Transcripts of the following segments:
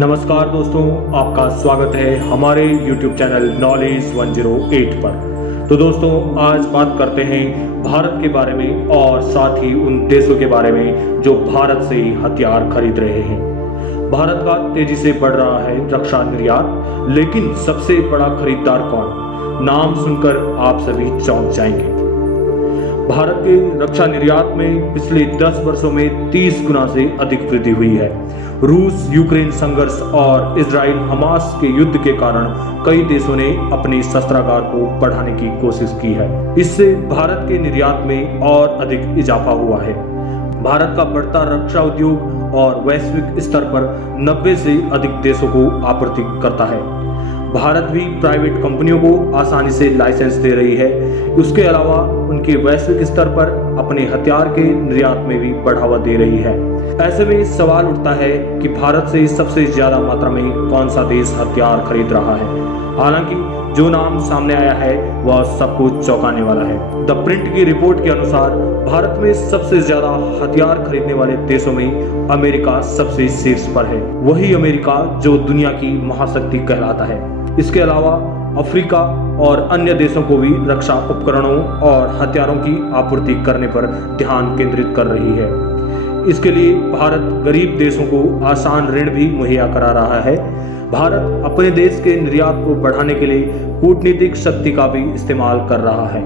नमस्कार दोस्तों, आपका स्वागत है हमारे YouTube चैनल नॉलेज 108 पर। तो दोस्तों, आज बात करते हैं भारत के बारे में और साथ ही उन देशों के बारे में जो भारत से ही हथियार खरीद रहे हैं। भारत का तेजी से बढ़ रहा है रक्षा निर्यात, लेकिन सबसे बड़ा खरीदार कौन? नाम सुनकर आप सभी चौंक जाएंगे। भारत के रक्षा निर्यात में पिछले 10 वर्षों में 30 गुना से अधिक वृद्धि हुई है। रूस यूक्रेन संघर्ष और इजराइल हमास के युद्ध के कारण कई देशों ने अपनी शस्त्रागार को बढ़ाने की कोशिश की है। इससे भारत के निर्यात में और अधिक इजाफा हुआ है। भारत का बढ़ता रक्षा उद्योग और वैश्विक स्तर पर 90 से अधिक देशों को आपूर्ति करता है। भारत भी प्राइवेट कंपनियों को आसानी से लाइसेंस दे रही है। उसके अलावा उनके वैश्विक स्तर पर अपने हथियार के निर्यात में भी बढ़ावा दे रही है। ऐसे में सवाल उठता है कि भारत से सबसे ज्यादा मात्रा में कौन सा देश हथियार खरीद रहा है। हालांकि जो नाम सामने आया है वह सबको चौंकाने वाला है। द प्रिंट की रिपोर्ट के अनुसार भारत में सबसे ज्यादा हथियार खरीदने वाले देशों में अमेरिका सबसे शीर्ष पर है। वही अमेरिका जो दुनिया की महाशक्ति कहलाता है। इसके अलावा अफ्रीका और अन्य देशों को भी रक्षा उपकरणों और हथियारों की आपूर्ति करने पर ध्यान केंद्रित कर रही है। इसके लिए भारत गरीब देशों को आसान ऋण भी मुहैया करा रहा है। भारत अपने देश के निर्यात को बढ़ाने के लिए कूटनीतिक शक्ति का भी इस्तेमाल कर रहा है।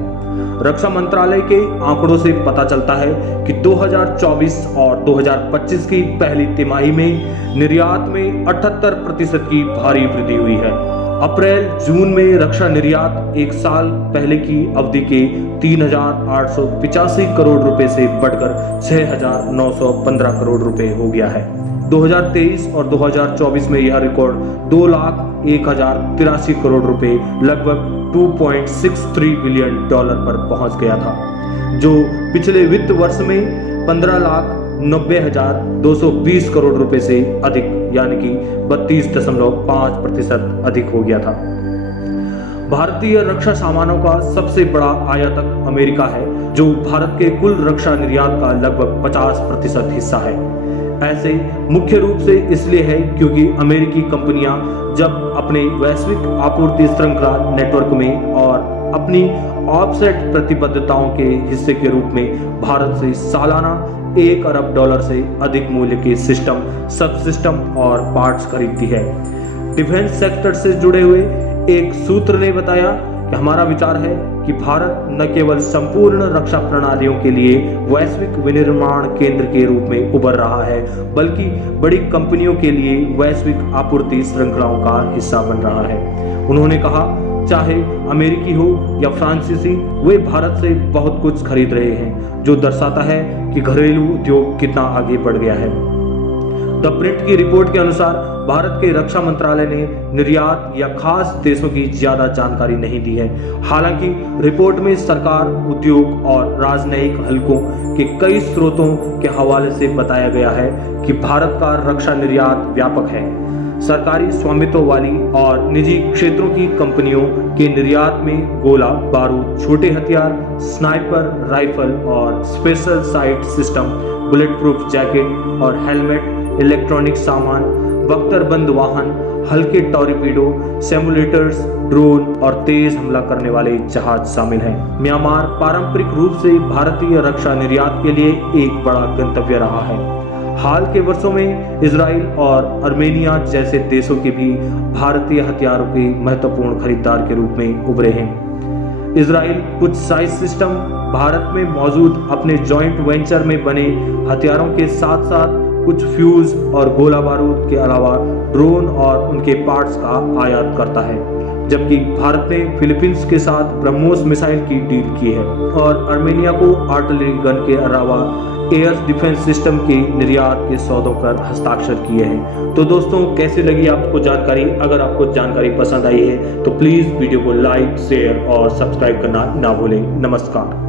रक्षा मंत्रालय के आंकड़ों से पता चलता है कि 2024 और 2025 की पहली तिमाही में निर्यात में 78% की भारी वृद्धि हुई है। अप्रैल जून में रक्षा निर्यात एक साल पहले की अवधि के 3,885 करोड़ रुपए से बढ़कर 6,915 करोड़ रुपए हो गया है। 2023 और 2024 में यह रिकॉर्ड 2,01,083 करोड़ रुपए लगभग $2.63 बिलियन पर पहुंच गया था, जो पिछले वित्त वर्ष में 15,90,220 करोड़ रुपए से अधिक यानी कि 32.5% अधिक हो गया था। भारतीय रक्षा सामानों का सबसे बड़ा आयातक अमेरिका है, जो भारत के कुल रक्षा निर्यात का लगभग 50% हिस्सा है। ऐसे मुख्य रूप से इसलिए है क्योंकि अमेरिकी कंपनियां जब अपने वैश्विक आपूर्ति श्रृंखला नेटवर्क में और अपनी ऑफसेट प्रतिबद्धताओं के हिस्से के रूप में भारत से सालाना $1 अरब से अधिक मूल्य के सिस्टम, सब सिस्टम और पार्ट्स खरीदती है। डिफेंस सेक्टर से जुड़े हुए एक सूत्र ने बताया कि हमारा विचार है कि भारत न केवल संपूर्ण रक्षा प्रणालियों के लिए वैश्विक विनिर्माण केंद्र के रूप में उभर रहा है, बल्कि बड़ी कंपनियों के लिए वैश्विक आपूर्ति श्रृंखलाओं का हिस्सा बन रहा है। उन्होंने कहा, चाहे अमेरिकी हो या फ्रांसीसी, वे भारत से बहुत कुछ खरीद रहे हैं, जो दर्शाता है कि घरेलू उद्योग कितना आगे बढ़ गया है। द प्रिंट की रिपोर्ट के अनुसार भारत के रक्षा मंत्रालय ने निर्यात या खास देशों की ज्यादा जानकारी नहीं दी है। हालांकि रिपोर्ट में सरकार, उद्योग और राजनयिक हलकों के कई स्रोतों के हवाले से बताया गया है कि भारत का रक्षा निर्यात व्यापक है। सरकारी स्वामित्व वाली और निजी क्षेत्रों की कंपनियों के निर्यात में गोला बारूद, छोटे हथियार, स्नाइपर राइफल और special site system, bullet proof jacket और हेलमेट, इलेक्ट्रॉनिक सामान, बख्तरबंद वाहन, हल्के टॉर्पीडो, सिमुलेटर्स, ड्रोन और तेज हमला करने वाले जहाज शामिल हैं। म्यांमार पारंपरिक रूप से भारतीय रक्षा निर्यात के लिए एक बड़ा गंतव्य रहा है। हाल के वर्षों में इजराइल और अर्मेनिया जैसे देशों के भी भारतीय हथियारों के महत्वपूर्ण खरीदार के रूप में उभरे हैं। इजराइल कुछ साइज सिस्टम, भारत में मौजूद अपने जॉइंट वेंचर में बने हथियारों के साथ साथ कुछ फ्यूज और गोला बारूद के अलावा ड्रोन और उनके पार्ट्स का आयात करता है, जबकि भारत ने फिलीपींस के साथ ब्रह्मोस मिसाइल की डील की है और अर्मेनिया को आर्टिलरी गन के अलावा एयर डिफेंस सिस्टम के निर्यात के सौदों पर हस्ताक्षर किए हैं। तो दोस्तों, कैसी लगी आपको जानकारी? अगर आपको जानकारी पसंद आई है तो प्लीज़ वीडियो को लाइक, शेयर और सब्सक्राइब करना ना भूलें। नमस्कार।